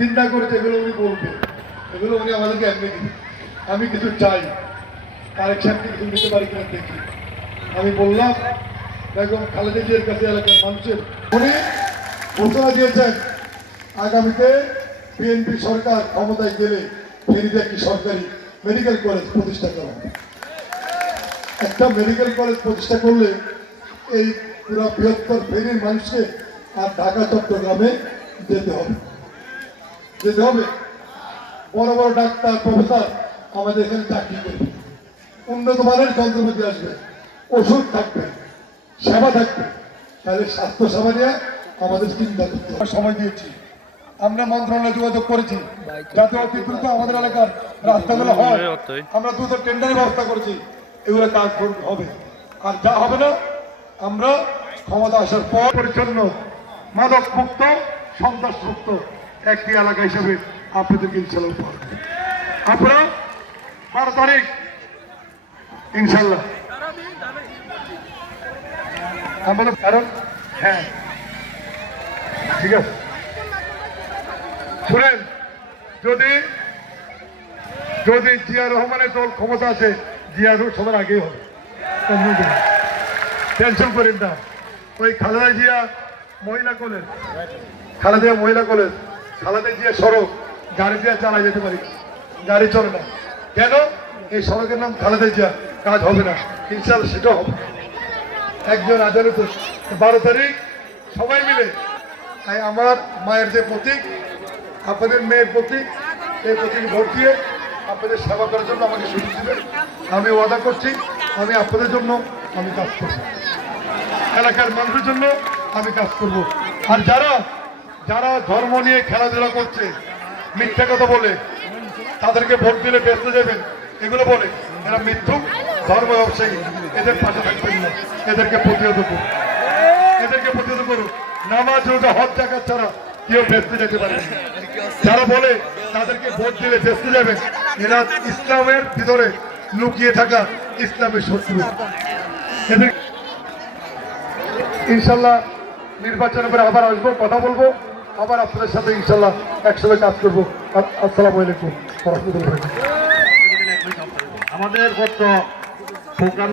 চিন্তা করেছে এগুলো উনি বলবে, এগুলো উনি আমাদেরকে এমনি দিবে। আমি কিছু চাই, কারেকশন কিছু নিতে পারি কিনা দেখি। আমি বললাম বেগম খালেদা জিয়ার কাছে এলাকার মানুষের উনি ঘোষণা দিয়েছেন আগামীতে বিএনপি সরকার ক্ষমতায় গেলে ফেনীতে একটি সরকারি মেডিকেল কলেজ প্রতিষ্ঠা করা হবে। একটা মেডিকেল কলেজ প্রতিষ্ঠা করলে এই পুরো বৃহত্তর ফেনীর মানুষকে আর ঢাকা চট্টগ্রামে যেতে হবে। বড় বড় ডাক্তার প্রফেসর আমাদের এখানে চাকরি করবে, উন্নত মানের যন্ত্রপাতি আসবে, ওষুধ থাকবে, সেবা থাকবে। তাহলে স্বাস্থ্য সেবা নিয়ে আমাদের চিন্তা করতে হবে। সময় দিয়েছি, আমরা মন্ত্রণালয়ে যোগাযোগ করেছি যাতে অতি দ্রুত আমাদের এলাকার রাস্তাগুলো হয়। আমরা দ্রুত টেন্ডারের ব্যবস্থা করেছি, এগুলো কাজ হবে। আর যা হবে না, আমরা ক্ষমতা আসার পর পরিচ্ছন্ন, মাদক মুক্ত, সন্ত্রাস মুক্ত একটি এলাকা হিসেবে আপনাদেরকে ইনশাল্লাহ উপহার দেব। আপনারা 12 তারিখ ইনশাল্লাহ আমাদের কারণ হ্যাঁ ঠিক আছে শুনেন, যদি জিয়া রহমানের দল ক্ষমতা আছে, জিয়া সবার আগেই হবে, টেনশন করেন না। ওই খালেদা জিয়া মহিলা কলেজ, খালেদা মহিলা কলেজ, খালেদা জিয়া সড়ক গাড়ি দিয়ে চালা যেতে পারি, গাড়ি চলে না কেন? এই সড়কের নাম খালেদা জিয়া, কাজ হবে না ইনশাল্লাহ, সেটাও হবে। একজন আদালত 12 তারিখ সবাই মিলে আমার মায়ের যে প্রতীক, আপনাদের মেয়ের প্রতীক, এই প্রতীক ভোট দিয়ে আপনাদের সেবা করার জন্য আমাকে সুযোগ দেবেন। আমি ওয়াদা করছি, আমি আপনাদের জন্য আমি কাজ করব, এলাকার মানুষের জন্য আমি কাজ করব। আর যারা ধর্ম নিয়ে খেলাধুলা করছে, মিথ্যা কথা বলে, তাদেরকে ভোট দিলে বেঁচতে যাবেন এগুলো বলে, এরা মিথ্যুক ধর্ম ব্যবসায়ী, এদের পাশে থাকবেন না, এদেরকে প্রতিহত করুন, নামাজ রোজা হজ জাকাত ছাড়া কেউ বেঁচতে যেতে পারে না। যারা বলে তাদেরকে ভোট দিলে বেঁচতে যাবেন, এরা ইসলামের ভিতরে লুকিয়ে থাকা ইসলামের শত্রু। এদের ইনশাল্লাহ নির্বাচনের পরে আবার আসবো, কথা বলবো, আবার আপনাদের সাথে ইনশাল্লাহ একসাথে কাজ করবো। আসসালামু আলাইকুম ওয়া রাহমাতুল্লাহি। আমাদের গত প্রোগ্রাম